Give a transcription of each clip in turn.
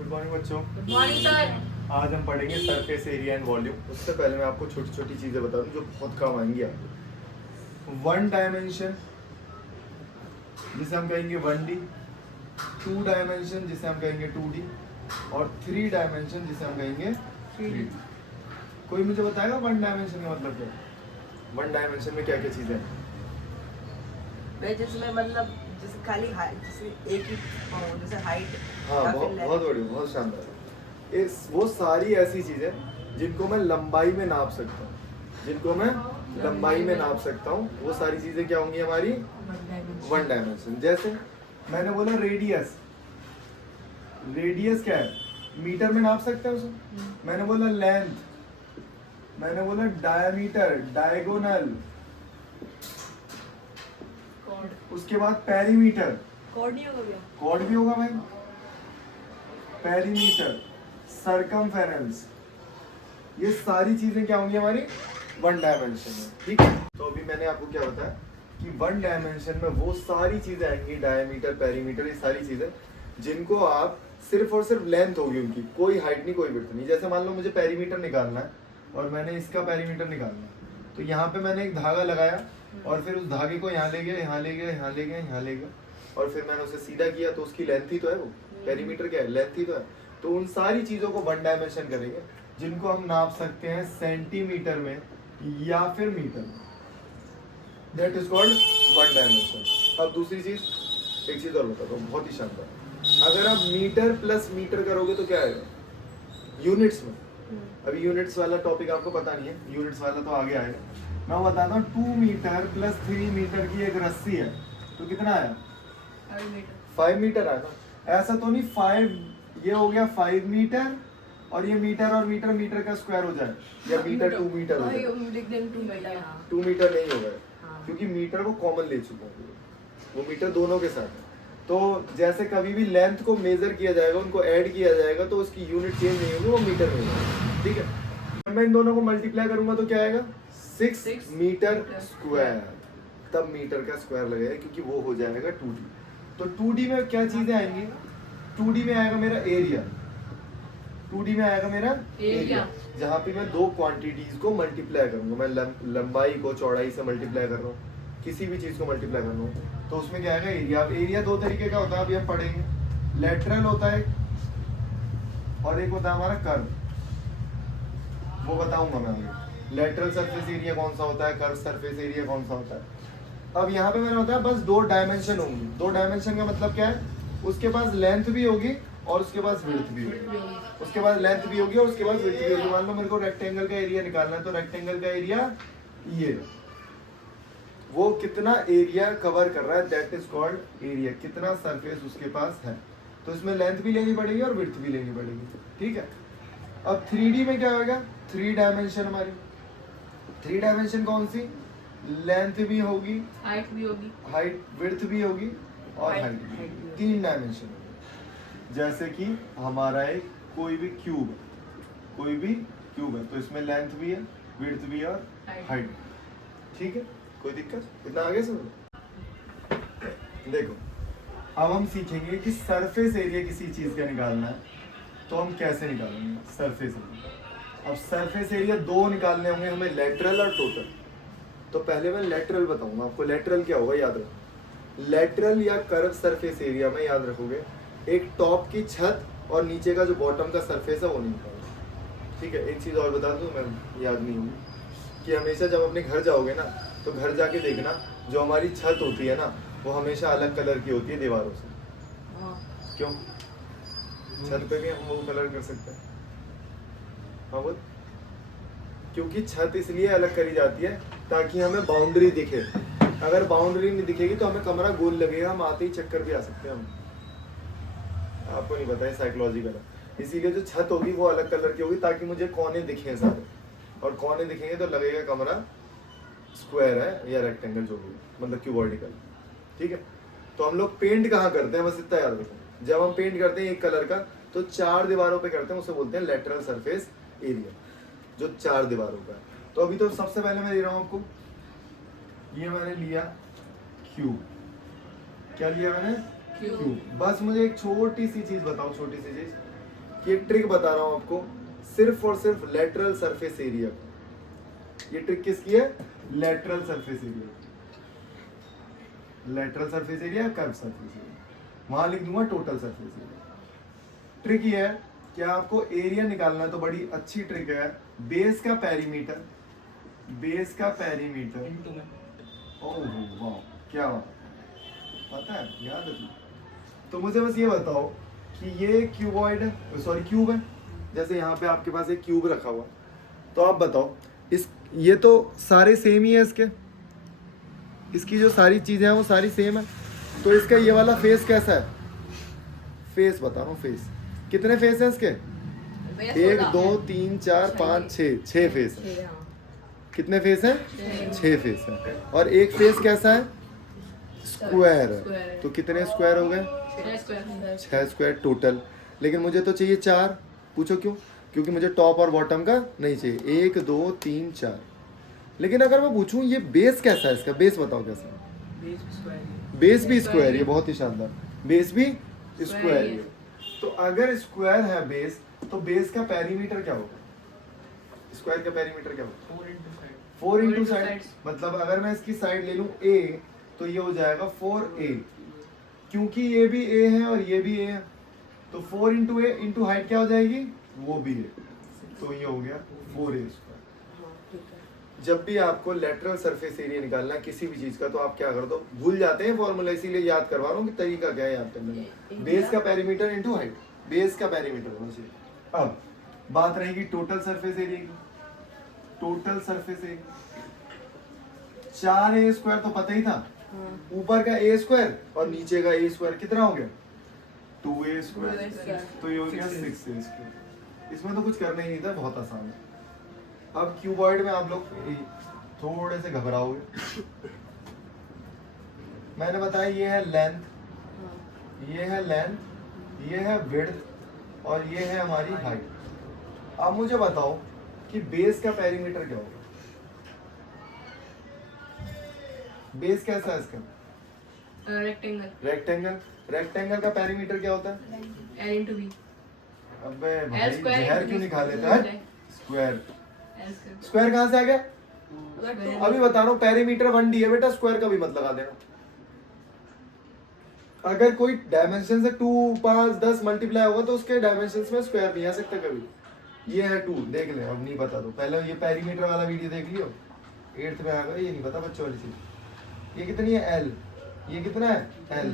Good morning बच्चों। Good morning sir. आज हम पढ़ेंगे सरफेस एरिया एंड वॉल्यूम। उससे पहले मैं आपको छोटी छोटी चीज़ें बता दूं जो बहुत काम आएंगी आपको। वन डायमेंशन जिसे हम कहेंगे 1D, टू डायमेंशन जिसे हम कहेंगे 2D और थ्री डायमेंशन जिसे हम कहेंगे 3D। कोई मुझे बताएगा वन डायमेंशन का मतलब क्या है? वन डायमेंशन में क्या क्या चीज़ें हैं? भाई जिसमें मतलब जैसे खाली हाइट, जैसे एक ही जैसे हाइट। हाँ, बहुत बहुत बढ़िया, बहुत शानदार। वो सारी ऐसी चीज़ें जिनको मैं लंबाई में नाप सकता हूँ, वो सारी चीज़ें क्या होंगी हमारी वन डायमेंशन। जैसे मैंने बोला रेडियस, रेडियस क्या है? मीटर में नाप सकते हैं उसे। मैंने बोला लेंथ, मैंने बोला डायमीटर, डायगोनल, उसके बाद पेरीमीटर, कॉर्ड नहीं होगा भैया? कॉर्ड भी होगा भाई, पेरीमीटर, सरकमफेरेंस, ये सारी चीजें क्या होंगी हमारी वन डायमेंशन में। ठीक है, तो अभी मैंने आपको क्या बताया कि वन डायमेंशन में वो सारी चीजें आएंगी, डायमीटर, पेरीमीटर, ये सारी चीजें जिनको आप सिर्फ और सिर्फ लेंथ होगी उनकी, कोई हाइट नहीं, कोई विड्थ नहीं। जैसे मान लो मुझे पेरीमीटर निकालना है और मैंने इसका पेरीमीटर निकालना है, तो यहाँ पे मैंने एक धागा लगाया और फिर उस धागे को यहाँ ले गया, यहाँ ले गया, यहाँ ले गया, यहाँ ले गया, और फिर मैंने उसे सीधा किया, तो उसकी लेंथ ही तो है, वो पेरीमीटर क्या है, लेंथ ही तो है। तो उन सारी चीजों को वन डायमेंशन करेंगे जिनको हम नाप सकते हैं सेंटीमीटर में या फिर मीटर में। That is called one dimension. अब दूसरी चीज, एक चीज और बताता हूँ बहुत ही शानदार। अगर आप मीटर प्लस मीटर करोगे तो क्या आएगा? यूनिट्स में। अभी यूनिट्स वाला टॉपिक आपको पता नहीं है, यूनिट्स वाला तो आगे आएगा। मैं बताता हूँ 2 मीटर प्लस 3 मीटर की एक रस्सी है, तो कितना आया? 5 मीटर आया ना। ऐसा तो नहीं 5 ये हो गया 5 मीटर और ये मीटर और मीटर, मीटर का स्क्वायर हो जाए, या मीटर 2 मीटर हो जाए। 2 मीटर नहीं होगा, क्योंकि मीटर वो कॉमन ले चुका है, वो मीटर दोनों के साथ है। तो जैसे कभी भी लेंथ को मेजर किया जाएगा, उनको ऐड किया जाएगा, तो उसकी यूनिट चेंज नहीं होगी, वो मीटर में होगा। ठीक है, मैं इन दोनों को मल्टीप्लाई करूंगा तो क्या आएगा? 6 मीटर स्क्वायर। तब मीटर का स्क्वायर लगेगा, क्योंकि वो हो जाएगा 2D। तो 2D में क्या चीजें आएंगी? 2D में आएगा मेरा एरिया, 2D में आएगा मेरा एरिया, जहाँ पे मैं दो क्वांटिटीज को मल्टीप्लाई करूंगा। मैं लंबाई को चौड़ाई से मल्टीप्लाई कर रहा हूँ, किसी भी चीज को मल्टीप्लाई कर रहा हूँ, तो उसमें क्या आएगा? एरिया। अब एरिया दो तरीके का होता है, अभी हम पढ़ेंगे। लेटरल होता है और एक होता है हमारा कर्व, वो बताऊंगा मैं आगे। लेटरल सरफेस एरिया कौन सा होता है, कर्व सरफेस एरिया कौन सा होता है। अब यहाँ पे मैंने होता है बस दो डायमेंशन होंगी। दो डायमेंशन का मतलब क्या है? उसके पास लेंथ भी होगी और उसके पास विड्थ भी होगी, उसके पास लेंथ भी होगी और उसके पास विड्थ भी होगी। मान लो मेरे को रेक्टेंगल का एरिया निकालना है, तो रेक्टेंगल का एरिया ये, वो कितना एरिया कवर कर रहा है, दैट इज कॉल्ड एरिया। कितना सरफेस उसके पास है, तो इसमें लेंथ भी लेनी पड़ेगी और विड्थ भी लेनी पड़ेगी। ठीक है, अब 3D में क्या होगा? 3 डायमेंशन हमारी। 3 डायमेंशन कौन सी? लेंथ भी होगी, हाइट भी होगी, हाइट विड्थ भी होगी और हाइट भी होगी। 3 डायमेंशन। जैसे कि हमारा एक कोई भी क्यूब है, तो इसमें लेंथ भी है, विड्थ भी है और हाइट। ठीक है, कोई दिक्कत? इतना आगे समझ। देखो, अब हम सीखेंगे कि सरफेस एरिया किसी चीज का निकालना है तो हम कैसे निकालेंगे सरफेस एरिया। अब सरफेस एरिया दो निकालने होंगे हमें, लेटरल और टोटल। तो पहले मैं लेटरल बताऊंगा आपको। लेटरल क्या होगा, याद रखो। लेटरल या कर्व सरफेस एरिया में याद रखोगे, एक टॉप की छत और नीचे का जो बॉटम का सरफेस है वो नहीं निकालना। ठीक है, एक चीज और बता दूं, मैं याद नहीं होगी, कि हमेशा जब अपने घर जाओगे ना, तो घर जाके देखना, जो हमारी छत होती है ना, वो हमेशा अलग कलर की होती है दीवारों से। क्यों? छत पे भी हम वो कलर कर सकते हैं। हाँ बोल। क्योंकि छत इसलिए अलग करी जाती है ताकि हमें बाउंड्री दिखे। अगर बाउंड्री नहीं दिखेगी तो हमें कमरा गोल लगेगा, हम आते ही चक्कर भी आ सकते हैं। हम आपको नहीं पता है साइकोलॉजिकल है। इसीलिए जो छत होगी वो अलग कलर की होगी, ताकि मुझे कोने दिखे सारे, और कोने दिखेंगे तो लगेगा कमरा स्क्वायर है या रेक्टेंगल, जो भी मतलब क्यूबॉइडिकल। ठीक है, तो हम लोग पेंट कहाँ करते हैं, बस इतना याद रखो। जब हम पेंट करते हैं एक कलर का, तो 4 दीवारों पे करते हैं, उसे बोलते हैं लेटरल सरफेस एरिया, जो 4 दीवारों का है। तो अभी तो सबसे पहले मैं दे रहा हूँ आपको, ये मैंने लिया क्यूब। क्या लिया मैंने? क्यूब। बस मुझे एक छोटी सी चीज बताओ, छोटी सी चीज, कि एक ट्रिक बता रहा हूं आपको, सिर्फ और सिर्फ लेटरल सरफेस एरिया। ये ट्रिक किसकी है? Lateral surface area, lateral surface area, curve surface area, वहां लिख दूंगा टोटल सरफेस एरिया। ट्रिक ये है कि आपको एरिया निकालना है, तो बड़ी अच्छी ट्रिक है। बेस का पेरीमीटर, बेस का पेरीमीटर, ओह वाह क्या बात, पता है, याद है तुझे? तो मुझे बस ये बताओ कि ये क्यूबॉइड है, सॉरी क्यूब है, जैसे यहाँ पे आपके पास एक क्यूब रखा हुआ, तो आप बताओ इस, ये तो सारे सेम ही है इसके, इसकी जो सारी चीजें हैं वो सारी सेम है, तो इसका ये वाला फेस कैसा है? फेस बता रहा हूँ, फेस कितने फेस हैं इसके? 1 2 3 4 5 6 फेस है। कितने फेस हैं? 6 फेस हैं। और एक फेस कैसा है? स्क्वायर है। तो कितने स्क्वायर हो गए? 6 स्क्वायर टोटल। लेकिन मुझे तो चाहिए 4। पूछो क्यों? क्योंकि मुझे टॉप और बॉटम का नहीं चाहिए। 1 2 3 4। लेकिन अगर मैं पूछूं ये बेस कैसा है इसका? बेस बताओ कैसा है? बेस भी स्क्वायर है, बहुत ही शानदार। बेस भी स्क्वायर है। तो अगर स्क्वायर है बेस, तो बेस का पेरीमीटर क्या होगा? स्क्वायर का पेरीमीटर क्या होगा? 4 इंटू साइड। मतलब अगर मैं इसकी साइड ले लूं a, तो ये हो जाएगा 4a, क्योंकि ये भी a है और ये भी a है, तो 4 इंटू a इंटू हाइट क्या हो जाएगी? वो भी है, तो ये हो गया 4a स्क्वायर। जब भी आपको लेटरल सरफेस एरिया निकालना है किसी भी चीज का, तो आप क्या कर दो, भूल जाते हैं फॉर्मूला, इसीलिए याद करवा रहा हूँ कि तरीका क्या है याद करने का। बेस का पेरीमीटर इंटू हाइट, बेस का पेरीमीटर होना चाहिए। अब बात रहेगी टोटल सरफेस एरिया की। Total surface area 4a square तो पता ही था, ऊपर का a स्क्वायर और नीचे का a स्क्वायर कितना हो गया? 2a स्क्वायर, तो ये हो गया 6a स्क्वायर। इसमें तो कुछ करना ही नहीं था, बहुत आसान है। अब क्यूबॉइड में आप लोग थोड़े से घबराओगे। मैंने बताया ये है लेंथ, ये है लेंथ, ये है विड्थ और ये है हमारी हाइट। अब मुझे बताओ कि बेस का पेरीमीटर क्या होगा? बेस कैसा है इसका? रेक्टेंगल। रेक्टेंगल। रेक्टेंगल का पेरीमीटर क्या होता है? L into B। अबे भाई L square जहर into क्यों B नहीं खा लेता है? स्क्वायर। L square। स्क्वायर कहाँ से आ गया? Square। अभी बता रहा हूँ, पेरीमीटर 1D है बेटा, स्क्वायर का भी मत लगा देना। अगर कोई डायमेंशन से 2 5 10 मल्टीप्लाई होगा तो उसके डायमेंशन में स्क्वायर नहीं आ सकता कभी। ये है 2, देख ले, अब नहीं पता तो पहले ये पेरीमीटर वाला वीडियो देख लियो, 8th में आ गया। ये नहीं पता बच्चों वाली चीज। ये कितनी है? L। ये कितना है? L।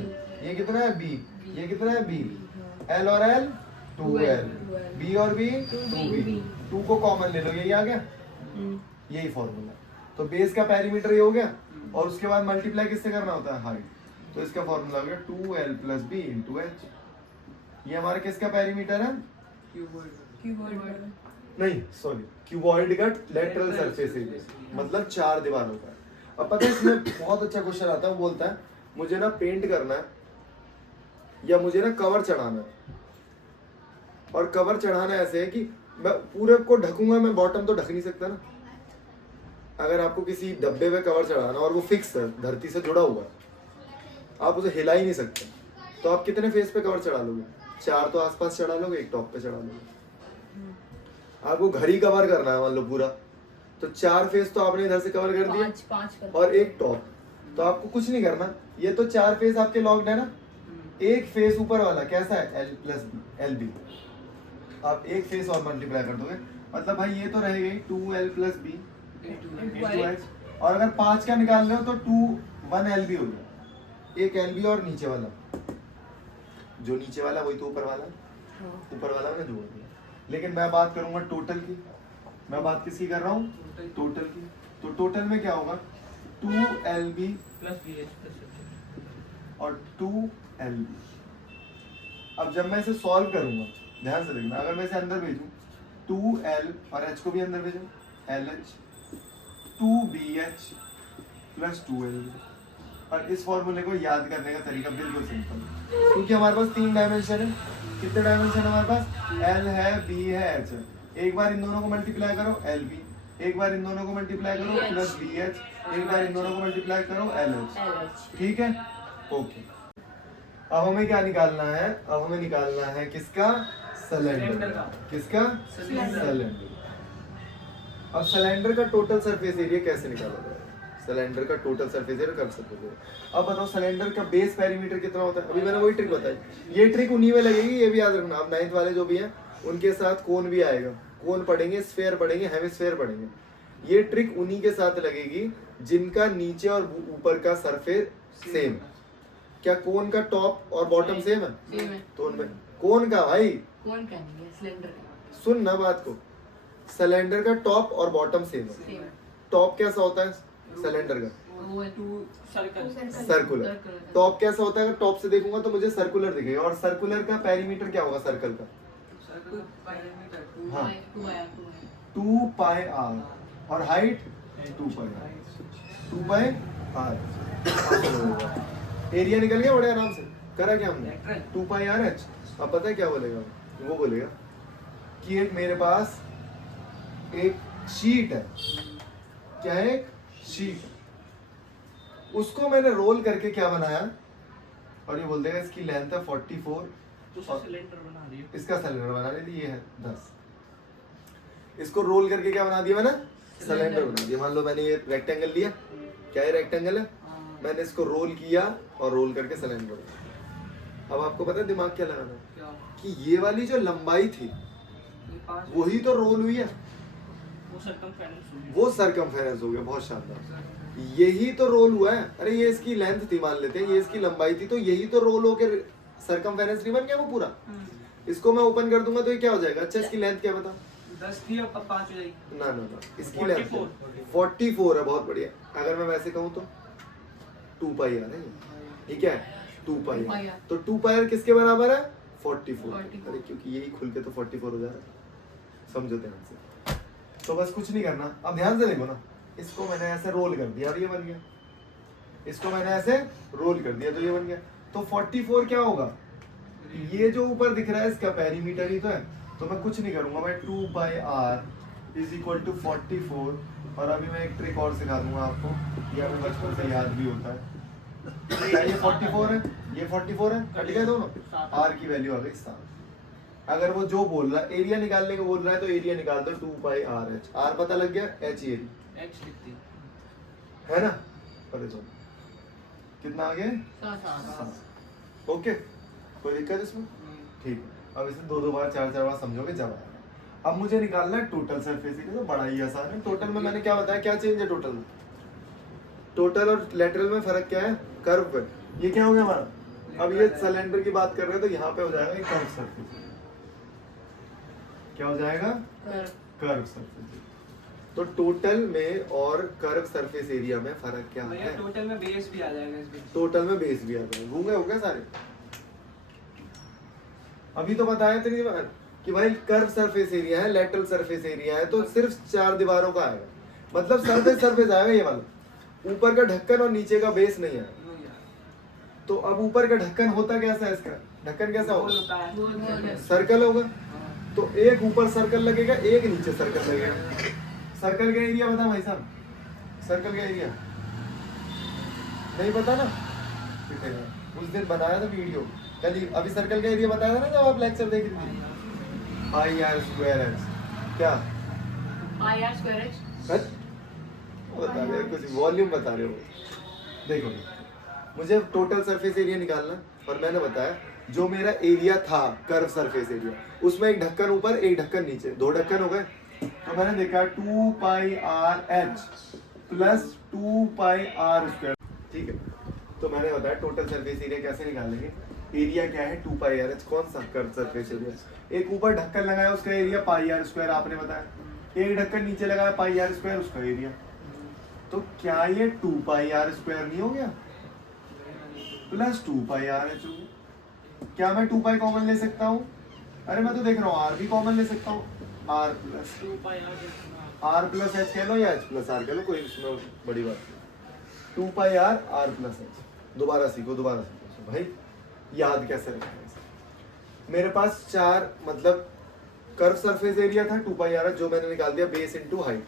ये कितना है? B। ये कितना है? B। L और L 2L, B और B 2B। 2 को कॉमन ले लो, यही आ गया, यही फॉर्मूला। तो बेस का पेरीमीटर ये हो गया, और उसके बाद मल्टीप्लाई किससे करना होता है? हाइट। तो इसका फॉर्मूला हो गया 2L plus B into H। ये हमारा किसका पेरीमीटर है? क्यूबॉइड। नहीं सॉरी, क्यूबॉइड का लेटरल सरफेस एरिया, मतलब 4 दीवारों का। अब पता है इसमें बहुत अच्छा क्वेश्चन आता है, वो बोलता है मुझे ना पेंट करना है या मुझे ना कवर चढ़ाना है, और कवर चढ़ाना ऐसे है कि मैं पूरे को ढकूंगा, मैं बॉटम तो ढक नहीं सकता ना। अगर आपको किसी डब्बे में कवर चढ़ाना और वो फिक्स है, धरती से जुड़ा हुआ है, आप उसे हिला ही नहीं सकते, तो आप कितने फेस पे कवर चढ़ा लोगे? 4 तो आसपास चढ़ा लोगे, 1 टॉप पे चढ़ा लोगे। आपको घर ही कवर करना है मान लो पूरा, तो 4 फेस तो आपने इधर से कवर कर दिए और 1 टॉप, तो आपको कुछ नहीं करना। ये तो 4 फेस आपके लॉक्ड है ना, एक फेस ऊपर वाला कैसा है? L plus B, LB। आप एक फेस और मल्टीप्लाई कर दोगे, मतलब भाई ये तो रह गई 2L plus B into H, और अगर 5 का निकाल रहे हो तो 1 LB हो गया, एक LB और नीचे वाला, जो नीचे वाला वही तो ऊपर वाला, ऊपर वाला मैंने जोड़ दिया। लेकिन मैं बात करूंगा टोटल की, मैं बात किसकी कर रहा हूँ? टोटल की। तो टोटल में क्या होगा? 2LB प्लस BH और 2LB। अब जब मैं इसे सॉल्व करूंगा, ध्यान से देखना, अगर मैं इसे अंदर भेजूं 2L और H को भी अंदर भेजूं, LH 2BH प्लस 2LB। और इस फॉर्मूले को याद करने का तरीका बिल्कुल सिंपल, क्योंकि हमारे पास 3 डायमेंशन है। कितने डायमेंशन है हमारे पास? L है, B है, H है। एक बार इन दोनों को मल्टीप्लाई करो LB, एक बार इन दोनों को मल्टीप्लाई करो प्लस BH, एक बार इन दोनों को मल्टीप्लाई करो LH। ठीक है, ओके। अब हमें क्या निकालना है? अब हमें निकालना है किसका? सिलेंडर का। किसका? सिलेंडर। सिलेंडर। अब सिलेंडर का टोटल सरफेस एरिया कैसे निकाला जाए? सिलेंडर का टोटल सरफेस एरिया कर सकते हो। अब बताओ सिलेंडर का बेस पेरीमीटर कितना होता है? अभी मैंने वही ट्रिक बताई, ये ट्रिक उन्हीं में लगेगी, ये भी याद रखना। अब 9th वाले जो भी हैं उनके साथ कोन भी आएगा, कोन पढ़ेंगे, स्फेयर पढ़ेंगे, हेमिस्फेयर पढ़ेंगे। ये ट्रिक उन्हीं के साथ लगेगी जिनका नीचे और ऊपर का सरफेस सेम। क्या कोन का टॉप और बॉटम सेम है? सेम है। तो उनमें कोन का भाई कौन का नहीं है? सिलेंडर का। सुन ना बात को, सिलेंडर का टॉप और बॉटम सेम है। सेम है। टॉप कैसा होता है सिलेंडर का? वो है टू सर्कल। सर्कुलर। टॉप कैसा होता है? अगर टॉप से देखूंगा तो मुझे सर्कुलर दिखेगा। और सर्कुलर का पेरीमीटर क्या होगा सर्कल का? हाँ। 2 पाई आर। और height 2 pi r. 2 pi r. Area निकल गया बड़े आराम से। करा क्या हमने? 2 पाई आर एच। अब पता है क्या बोलेगा वो? बोलेगा कि एक मेरे पास एक शीट है। क्या है? एक शीट। उसको मैंने रोल करके क्या बनाया? और ये बोल देगा इसकी लेंथ है 44, सिलेंडर बना दिया। इसका सिलेंडर बना दिया, ये है 10। इसको रोल करके क्या बना दिया मैंने? सिलेंडर बना दिया। मान लो मैंने ये रेक्टेंगल लिया, क्या ये रेक्टेंगल है? मैंने इसको रोल किया और रोल करके सिलेंडर बना। अब आपको पता है दिमाग क्या लगाना है? क्या? कि ये वाली जो लंबाई थी वही तो रोल हुई है, वो circumference हुई। वो सरकमफेरेंस हो गया। बहुत शानदार, यही तो रोल हुआ है। अरे ये इसकी लेंथ थी मान लेते हैं, ये इसकी लंबाई थी, तो यही तो रोल होके सरकमफेरेंस नहीं बन गया वो पूरा? इसको मैं ओपन कर दूंगा तो ये क्या हो जाएगा? अच्छा इसकी लेंथ क्या बता? 10 थी अब 5 हो जाएगी। ना ना ना, इसकी लेंथ 44 44 है। बहुत बढ़िया। अगर मैं वैसे कहूँ तो 2 पाई आर है ये क्या है? 2 पाई आर। तो 2 पाई आर किसके बराबर है? 44। अरे क्योंकि यही खुल के तो 44 हो जा रहा है। समझो ध्यान से। तो बस कुछ नहीं करना, अब ध्यान से देखो ना। इसको मैंने ऐसे रोल कर दिया और ये बन गया। इसको मैंने ऐसे रोल कर दिया तो ये बन गया। तो 44 क्या होगा? ये जो ऊपर दिख रहा है इसका पेरीमीटर ही तो है। तो मैं कुछ नहीं करूंगा, मैं 2 by r is equal to 44। और अभी मैं एक ट्रिक और सिखा दूंगा आपको, ये हमें बचपन से याद भी होता है। क्या ये 44 है? ये 44 है, कट गए दोनों। आर की वैल्यू आ गई 7। अगर वो जो बोल रहा है एरिया निकालने को बोल रहा है तो एरिया निकाल दो 2 पाई आर एच। आर पता लग गया, एच ये H लिखती है ना? पढ़े तो कितना आ गया? 7। ओके, कोई दिक्कत इसमें? ठीक है। अब इसे 2 बार 4 बार समझोगे जब आएगा। अब मुझे निकालना है टोटल सरफेस एरिया, तो बड़ा ही आसान है। टोटल में मैंने क्या बताया, क्या चेंज है टोटल में? टोटल और लेटरल में फर्क क्या है? कर्व पे। ये क्या हो गया हमारा? अब ये सिलेंडर की बात कर रहे हैं तो यहाँ पे हो जाएगा कर्व सरफेस। क्या हो जाएगा? Curve surface. तो टोटल में और कर्व सरफेस एरिया में फर्क क्या है? टोटल में बेस भी आ जाएगा इसमें। टोटल में बेस भी आ जाएगा। घूम गए हो क्या सारे? अभी तो बताया इतनी बार कि भाई कर्व सरफेस एरिया है, लेटरल सरफेस एरिया है, तो सिर्फ 4 दीवारों का आएगा। मतलब सरफेस सरफेस आएगा ये वाला, ऊपर का ढक्कन और नीचे का बेस नहीं आएगा। तो अब ऊपर का ढक्कन होता कैसा है? इसका ढक्कन कैसा होगा? सर्कल होगा। तो एक ऊपर सर्कल लगेगा, एक नीचे सर्कल लगेगा। सर्कल का एरिया बता भाई साहब, सर्कल का एरिया नहीं पता ना? उस दिन बनाया था वीडियो कल ही, अभी सर्कल का एरिया बताया था ना जब आप लेक्चर देख रही थी। पाई आर स्क्वायर एच। क्या बता रहे हो? कुछ वॉल्यूम बता रहे हो? देखो मुझे टोटल सरफेस एरिया निकालना, और मैंने बताया जो मेरा एरिया था कर्व सरफेस एरिया, उसमें एक ढक्कन ऊपर एक ढक्कन नीचे, 2 ढक्कन हो गए। तो मैंने देखा 2 pi r h plus 2 pi r square. ठीक है, तो मैंने बताया टोटल सरफेस एरिया कैसे निकालेंगे। एरिया क्या है? 2 पाई आर एच। कौन सा? Curve surface area. एक ऊपर ढक्कन लगाया उसका एरिया पाई आर स्क्वायर आपने बताया। एक ढक्कन नीचे लगाया पाई आर स्क्वायर उसका एरिया। तो क्या ये 2 पाई आर स्क्वायर नहीं हो गया? Plus 2 pi r H. क्या मैं 2 पाई कॉमन ले सकता हूँ? अरे मैं तो देख रहा हूँ आर भी कॉमन ले सकता हूँ। R plus 2 pi r plus h कह लो या एच प्लस आर कह लो, कोई इसमें बड़ी बात नहीं। 2 pi are are plus H. दोबारा सीखो भाई, याद कैसे रखना है। मेरे पास 4 मतलब कर्व सरफेस एरिया था 2 पाई आर, जो मैंने निकाल दिया बेस इनटू हाइट।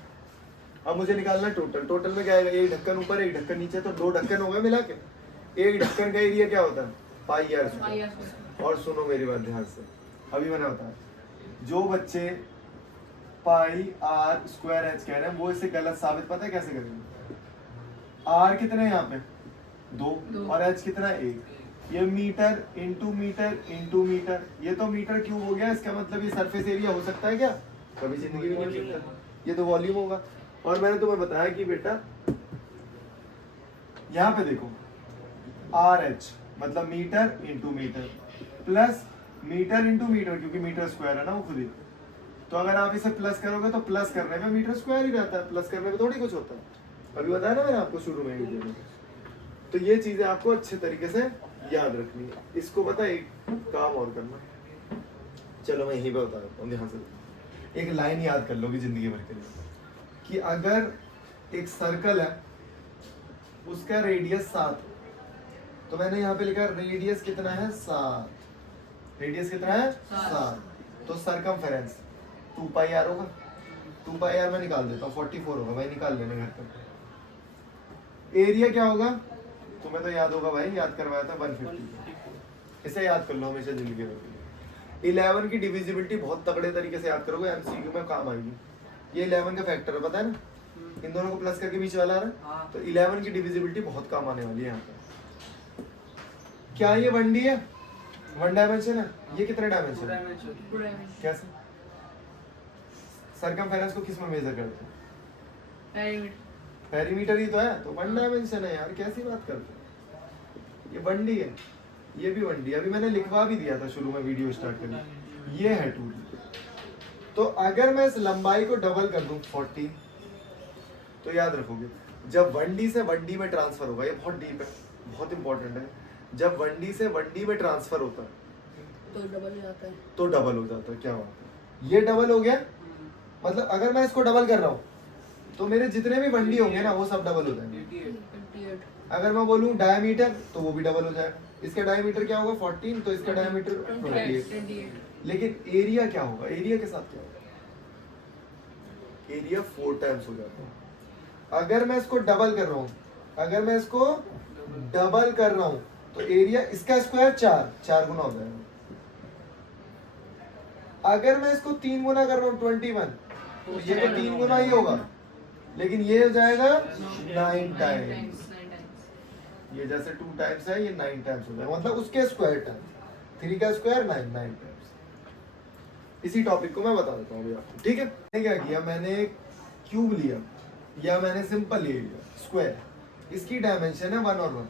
अब मुझे निकालना है टोटल। टोटल में क्या आएगा? एक ढक्कन ऊपर एक ढक्कन नीचे, तो 2 ढक्कन हो गए मिला के। एक ढक्कन का एरिया क्या होता है? पाई आर स्क्वायर। और सुनो मेरी बात ध्यान से, अभी मैंने बताया जो बच्चे पाई आर स्क्वायर एच कह रहे हैं वो इसे गलत साबित पता है कैसे करेंगे? आर कितने हैं यहाँ पे? दो और एच कितना? एक। ये मीटर इंटू मीटर, ये तो मीटर क्यूब हो गया। इसका मतलब ये सरफेस एरिया हो सकता है क्या? कभी जिंदगी में नहीं हो सकता। ये तो वॉल्यूम होगा। और मैंने तुम्हें बताया कि बेटा यहाँ पे देखो आर एच मतलब metre into metre plus metre into metre, क्योंकि मीटर स्क्वायर है ना वो खुद ही। तो अगर आप इसे प्लस करोगे तो प्लस करने में मीटर स्क्वायर ही रहता है, प्लस करने में थोड़ी कुछ होता है। अभी बताया ना मैंने आपको शुरू में वीडियो में। तो ये चीजें आपको अच्छे तरीके से याद रखनी है। इसको पता है, एक काम और करना, चलो मैं यहीं पे बता देता हूँ। ध्यान से एक लाइन याद कर लोगे जिंदगी भर के लिए कि अगर एक सर्कल है उसका रेडियस 7, तो मैंने यहाँ पे लिखा रेडियस कितना है? 7। रेडियस कितना है? 7। तो सरकमफेरेंस 2 पाई आर होगा। 2 पाई आर मैं निकाल देता हूँ, 44 होगा भाई, निकाल लेना घर पर। एरिया क्या होगा? तुम्हें तो याद होगा भाई, याद करवाया था 150। इसे याद कर लो हमेशा जिंदगी भर। 11 की डिविजिबिलिटी बहुत तगड़े तरीके से याद करोगे, एमसीक्यू में काम आएगी। ये 11 का फैक्टर है, पता है ना? इन दोनों को प्लस करके बीच वाला आ रहा है। तो 11 की डिविजिबिलिटी बहुत काम आने वाली है यहाँ पे। क्या ये 1D है? 1 डायमेंशन है। ये कितने डायमेंशन है? कैसे? सरकमफेरेंस को किस में मेजर करते हैं? पेरीमीटर ही तो है, तो 1 डायमेंशन है यार, कैसी बात करते हैं? ये 1D है, ये भी 1D। अभी मैंने लिखवा भी दिया था शुरू में वीडियो स्टार्ट करने। ये है 2D। तो अगर मैं इस लंबाई को डबल कर दूं 40, तो याद रखोगे जब 1D से 1D में ट्रांसफर होगा, ये बहुत डीप है, बहुत इंपॉर्टेंट है। जब 1D से 1D में ट्रांसफर होता है तो डबल हो जाता है। तो डबल हो जाता है। क्या बात है? ये डबल हो गया, मतलब अगर मैं इसको डबल कर रहा हूँ तो मेरे जितने भी 1D होंगे ना वो सब डबल हो जाएंगे। अगर मैं बोलूँ डायमीटर तो वो भी डबल हो जाएगा। इसका डायमीटर क्या होगा? 14, तो इसका डायमीटर 28। लेकिन एरिया क्या होगा? एरिया के साथ क्या होगा? एरिया 4 टाइम्स हो जाता है। अगर मैं इसको डबल कर रहा हूँ, अगर मैं इसको डबल कर रहा हूँ तो एरिया इसका स्क्वायर 4 गुना हो जाएगा। अगर मैं इसको 3 गुना कर रहा हूँ 21, तो ये तो 3 गुना ही होगा, लेकिन ये हो जाएगा 9 टाइम्स। ये जैसे 2 टाइम्स है, ये 9 टाइम्स हो जाएगा, मतलब उसके स्क्वायर टाइम्स। 3 का स्क्वायर 9 टाइम्स। इसी टॉपिक को मैं बता देता हूँ आपको, ठीक है? मैंने क्या किया, मैंने क्यूब लिया या मैंने सिंपल ले लिया स्क्वायर, इसकी डायमेंशन है 1 और 1।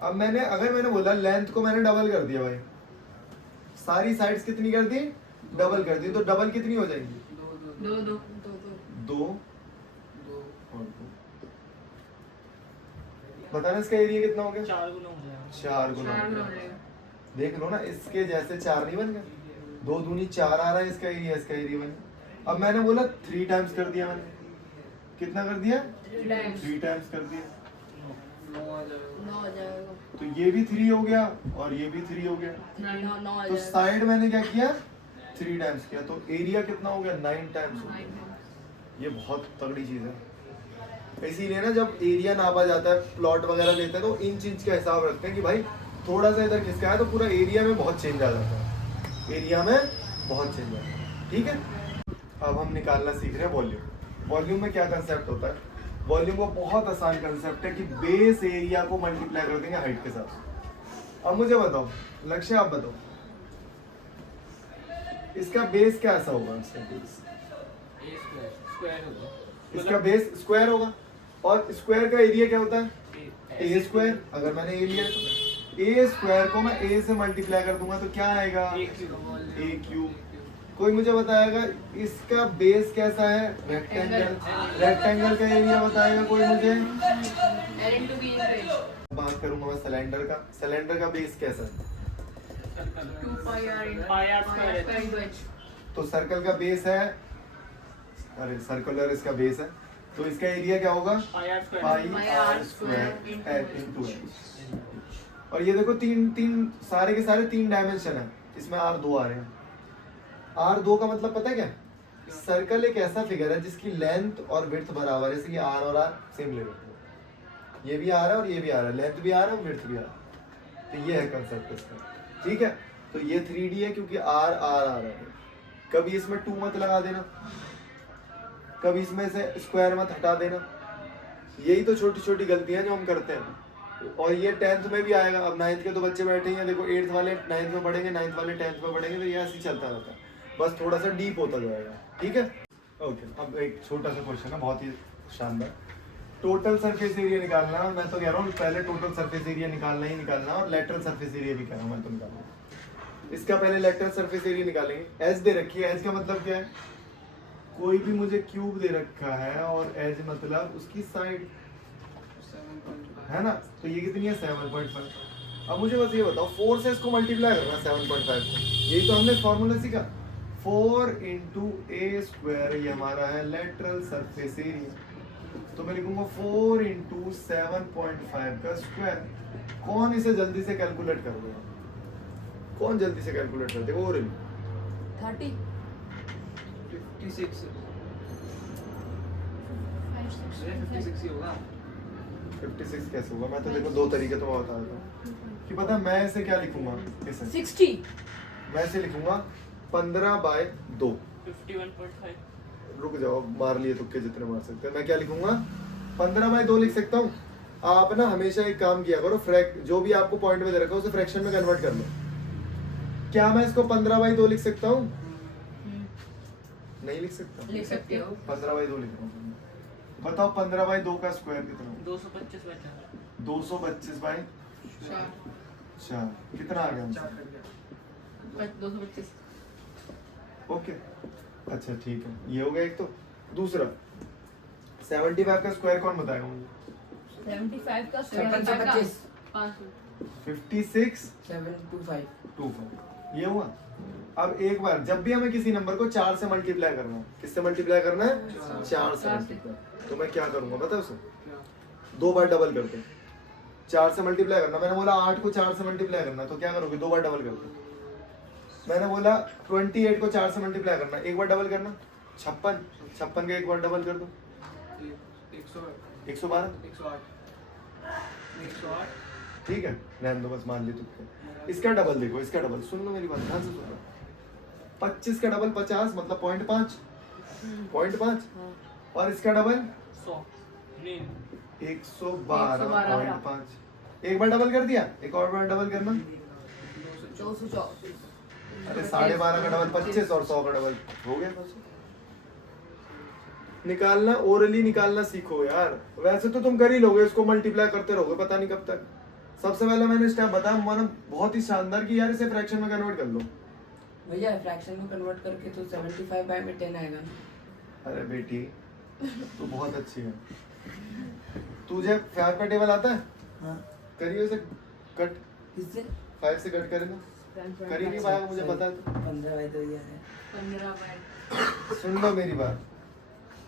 अब मैंने अगर मैंने बोला लेंथ को मैंने डबल कर दिया भाई, सारी साइड्स कितनी कर दी? डबल कर दी। तो डबल कितनी हो जाएगी? 2 और 2। बताना इसका एरिया कितना हो गया? 4 गुना हो जाएगा। 4 गुना हो गया। देख लो ना, इसके जैसे 4 नहीं बन गया? 2 दूनी 4 आ रहा है इसका एरिया, इसका एरिया बन। अब मैंने बोला 3 टाइम्स कर दिया, मैंने कितना कर दिया? 3 टाइम्स कर दिया, 9 आ जाएगा। तो ये भी 3 हो गया और ये भी 3 हो गया। तो साइड मैंने क्या किया? 3 टाइम्स किया, तो एरिया कितना हो गया? 9 टाइम्स हो गया। ये बहुत तगड़ी चीज है। इसीलिए ना जब एरिया नापा जाता है, प्लॉट वगैरह लेते हैं, तो इंच इंच का हिसाब रखते हैं कि भाई थोड़ा सा इधर खिसका है तो पूरा एरिया में बहुत चेंज आ जाता है, एरिया में बहुत चेंज आता है, ठीक है? अब हम निकालना सीख रहे हैं वॉल्यूम। वॉल्यूम में क्या कंसेप्ट होता है? वॉल्यूम को बहुत आसान कंसेप्ट है कि बेस एरिया को मल्टीप्लाई कर देंगे हाइट के साथ। अब मुझे बताओ, लक्ष्य आप बताओ, इसका बेस कैसा होगा? इसका बेस स्क्वायर होगा। इसका बेस स्क्वायर होगा, और स्क्वायर का एरिया क्या होता है? ए स्क्वायर। अगर मैंने ए लिया तो ए स्क्वायर को मैं ए से मल्टीप्लाई कर दूंगा तो क्या आएगा? ए क्यूब। कोई मुझे बताएगा इसका बेस कैसा है? रेक्टेंगल। रेक्टेंगल का एरिया बताएगा कोई मुझे? बात करूंगा मैं सिलेंडर का। सिलेंडर का बेस कैसा है? तो सर्कल का बेस है, अरे सर्कुलर इसका बेस है, तो इसका एरिया क्या होगा? Pi r square l into l. और ये देखो तीन सारे के सारे 3 डायमेंशन है, इसमें R2 आ रहे हैं। R2 का मतलब पता है क्या? सर्कल एक ऐसा फिगर है जिसकी लेंथ और विड्थ बराबर है, जैसे कि R और R सेम ले रहे हैं, ये भी आ रहा है और ये भी आ रहा है, लेंथ भी आ रहा है और विड्थ भी आ रहा है। तो ये है कंसेप्ट इसका, ठीक है? तो ये 3D है क्योंकि R R आ रहा है, कभी इसमें 2 मत लगा देना, कभी इसमें से स्क्वायर मत हटा देना। यही तो छोटी छोटी गलतियां जो हम करते हैं। और ये 10th में भी आएगा। अब 9th के तो बच्चे बैठे हैं, देखो 8th वाले 9th में पढ़ेंगे, 9th वाले 10th में पढ़ेंगे, तो ये ऐसे ही चलता रहता है, बस थोड़ा सा डीप होता जाएगा। ठीक है, ओके। अब एक छोटा सा क्वेश्चन है, बहुत ही शानदार। टोटल सरफेस एरिया निकालना है। मैं तो कह रहा हूँ पहले टोटल सरफेस एरिया निकालना ही निकालना, और लेटरल सरफेस एरिया भी कह रहा हूँ मैं तो निकालना। इसका पहले लेटरल सरफेस एरिया निकालेंगे। एज दे रखी है, एज का मतलब क्या है, कोई भी मुझे क्यूब दे रखा है और एज मतलब उसकी साइड, 7.5 है ना, तो ये कितनी है 7.5। अब मुझे बस ये बताओ 4 से इसको मल्टीप्लाई करना 7.5 को, यही तो हमने फॉर्मूला सीखा। 4 इंटू ए स्क्वायर, ये हमारा है लेटरल सरफेस एरिया। तो मैं लिखूंगा 4 इंटू 7.5 का स्क्वायर। कौन इसे जल्दी से कैलकुलेट कर देगा, कौन जल्दी से कैलकुलेट कर देगा? और 30 56 56 ही होगा। 56 कैसे होगा? मैं तो देखो दो तरीके तो मैं बता देता हूँ कि पता है मैं इसे क्या लिखूंगा, इसे 60 मैं इसे लिखूंगा 15/2। 51.5 रुक जाओ, मार लिए तुक्के जितने मार सकते हैं। मैं क्या लिखूंगा 15/2 लिख सकता हूँ। आप ना हमेशा एक काम किया करो, जो भी आपको पॉइंट में दे रखा है उसे फ्रैक्शन में कन्वर्ट कर लो। क्या मैं इसको 15/2 लिख सकता हूँ? नहीं लिख सकता। लिख सकते हो। 15/2 लिख रहा हूँ। बताओ 15/2 का स्क्वायर कितना? 225 बचा 225/4 कितना आ गया आंसर? 225 ओके, अच्छा ठीक है, ये हो गया एक। तो दूसरा 75 का स्क्वायर कौन बताएगा मुझे? 75 का 55 56 725 ये हुआ। अब एक बार जब भी हमें किसी नंबर को 4 से मल्टीप्लाई करना है, किससे मल्टीप्लाई करना है? 4 से मल्टीप्लाई। तो मैं क्या करूंगा पता है उसे? 2 बार डबल करते। 4 से मल्टीप्लाई करना, मैंने बोला 8 को 4 से मल्टीप्लाई करना, तो क्या करोगे? 2 बार डबल करते। मैंने बोला 28 को 4 से मल्टीप्लाई करना, एक बार डबल करना। 56 का एक बार डबल कर दो, 108 112। 108 ठीक है, रहने दो, बस मान ली तुक्के। इसका डबल देखो, इसका डबल सुन लो मेरी बात ध्यान से सुन लो। 25 का डबल 50 मतलब 0.5 0.5, और इसका डबल 100 नहीं 112.5। एक बार डबल कर दिया, एक और बार डबल करना। 224 अरे 12.5 का डबल 25 और 100 का डबल हो गया। निकालना ओरली निकालना सीखो यार, वैसे तो तुम कर ही लोगे, इसको मल्टीप्लाई करते रहोगे पता नहीं कब तक। सबसे पहले मैंने स्टेप बताया मानो बहुत ही शानदार कि यार इसे फ्रैक्शन में कन्वर्ट कर लो। भैया फ्रैक्शन में कन्वर्ट करके तो 75/10 आएगा ना। अरे बेटी तू बहुत अच्छी है। तुझे 5 का टेबल आता है? हाँ करिए उसे कट, किससे? 5 से कट करे ना, कर ही नहीं पाया, मुझे पता है। तो 15/2 यार है 15/2 सुन लो मेरी बात,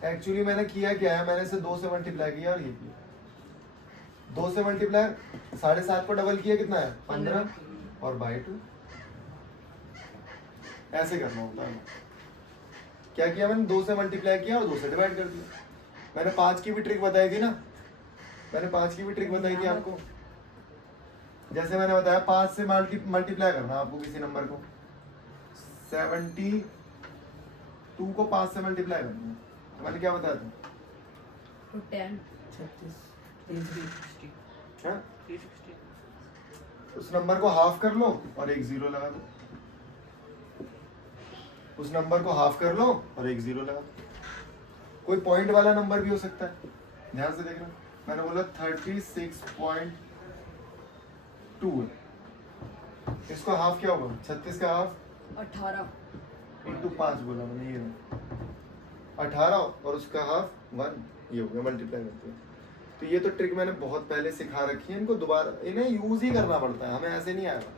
एक्चुअली मैंने किया क्या है, मैंने इसे 2 से मल्टीप्लाई किया और ये किया। 2 से मल्टीप्लाई 7.5 को डबल किया कितना है? 15 और बाई 2। ऐसे करना होता है। क्या किया मैंने? 2 से मल्टीप्लाई किया और 2 से डिवाइड कर दिया। मैंने 5 की भी ट्रिक बताई थी ना, मैंने 5 की भी ट्रिक बताई थी आपको। जैसे मैंने बताया 5 से मल्टीप्लाई करना आपको किसी नंबर को, 72 को 5 से मल्टीप्लाई करना है। तो मैंने क्या बताया था? 10 36 हाँ? 360 उस नंबर को हाफ कर लो और एक 0 लगा दो। उस नंबर को हाफ कर लो और एक 0 लगा दो। कोई पॉइंट वाला नंबर भी हो सकता है, ध्यान से देखना। मैंने बोला 36.2 है, इसको हाफ क्या होगा? 36 का हाफ 18 इंटू 5 बोला मैंने, ये 18 और उसका हाफ 1, ये हो गया, मल्टीप्लाई करते हैं। तो ये तो ट्रिक मैंने बहुत पहले सिखा रखी है, इनको दोबारा इन्हें यूज ही करना पड़ता है, हमें ऐसे नहीं आएगा।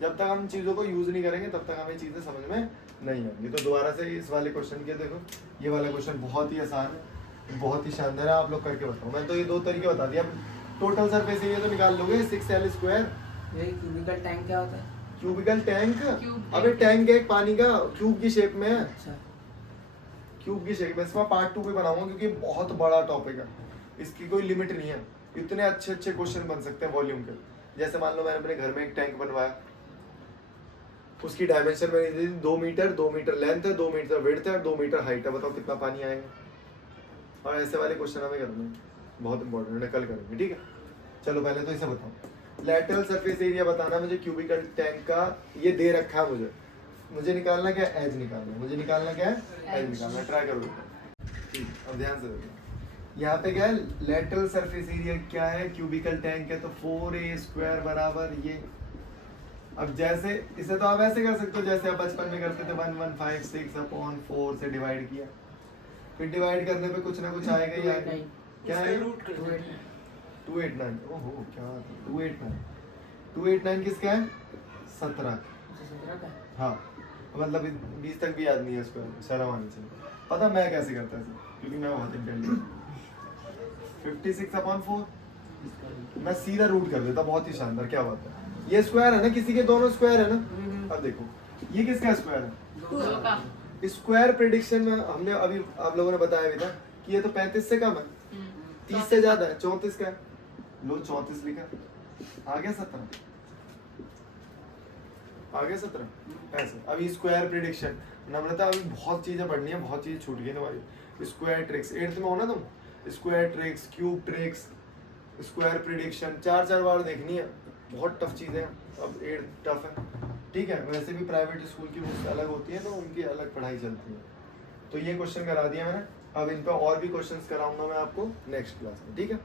जब तक हम चीज़ों को यूज नहीं करेंगे तब तक हमें चीज़ें समझ में नहीं आएंगी। तो दोबारा से इस वाले क्वेश्चन के देखो, ये वाला क्वेश्चन बहुत ही आसान है, बहुत ही शानदार है, आप लोग करके बताओ। मैं तो ये 2 तरीके बता दिया। अब टोटल सरफेस एरिया तो निकाल लोगे 6L स्क्वायर। ये क्यूबिकल टैंक क्या होता है? क्यूबिकल टैंक, क्यूब अबे टैंक है एक पानी का, क्यूब की शेप में है, अच्छा क्यूब की शेप में। इसमें पार्ट 2 भी बनाऊंगा क्योंकि बहुत बड़ा टॉपिक है, इसकी कोई लिमिट नहीं है। इतने अच्छे अच्छे क्वेश्चन बन सकते हैं वॉल्यूम के। जैसे मान लो मैंने अपने घर में एक टैंक बनवाया, उसकी डायमेंशन मैंने दी 2 मीटर, 2 मीटर लेंथ है, 2 मीटर विड्थ है, 2 मीटर हाइट है। बताओ कितना पानी आएगा। और ऐसे वाले क्वेश्चन हमें करने हैं, बहुत इंपॉर्टेंट है, कल करेंगे, ठीक है। चलो पहले तो इसे बताओ, लैटरल सरफेस एरिया बताना मुझे क्यूबिकल टैंक का। ये दे रखा है मुझे निकालना क्या है, एज निकालना है। मुझे निकालना क्या है, एज निकालना। ट्राई करो, ठीक। अब ध्यान से देखो, यहाँ पे क्या है, लैटरल सरफेस एरिया क्या है, क्यूबिकल टैंक है, तो 4a² बराबर ये। अब जैसे इसे तो आप ऐसे कर सकते हो जैसे आप बचपन में करते थे, 1156/4 से डिवाइड किया, फिर डिवाइड करने पे कुछ ना कुछ आएगा ही आएगा। क्या है, रूट कर 289। ओहो क्या 289, 289 किसका है, 17। 17 का हाँ मतलब 20 तक भी याद नहीं है इसको, शर्म आनी चाहिए। पता मैं कैसे करता है, क्योंकि मैं बहुत इंटेलिजेंट। 56/4 मैं सीधा रूट कर देता, बहुत ही शानदार। क्या बात है, ये स्क्वायर है ना, किसी के दोनों स्क्वायर है ना। अब देखो ये किसका स्क्वायर है, 2 का स्क्वायर प्रेडिक्शन में हमने अभी आप लोगों ने बताया भी था कि ये तो 35 से कम है, 30 से ज्यादा है, 34 का है। लो 34 लिखा, आ गया 17, आ गया 17 ऐसे। अभी स्क्वायर प्रेडिक्शन नम्रता, अभी बहुत चीजें पढ़नी है, बहुत चीजें छूट गई तुम्हारी। स्क्वायर ट्रिक्स 8th में हो ना तुम, square tricks, cube tricks, square prediction 4 बार देखनी है, बहुत टफ चीजें हैं। अब 8 टफ है, ठीक है। वैसे भी प्राइवेट स्कूल की बुक्स अलग होती है, तो उनकी अलग पढ़ाई चलती है। तो ये क्वेश्चन करा दिया मैंने, अब इन पर और भी क्वेश्चंस कराऊंगा मैं आपको नेक्स्ट क्लास में, ठीक है।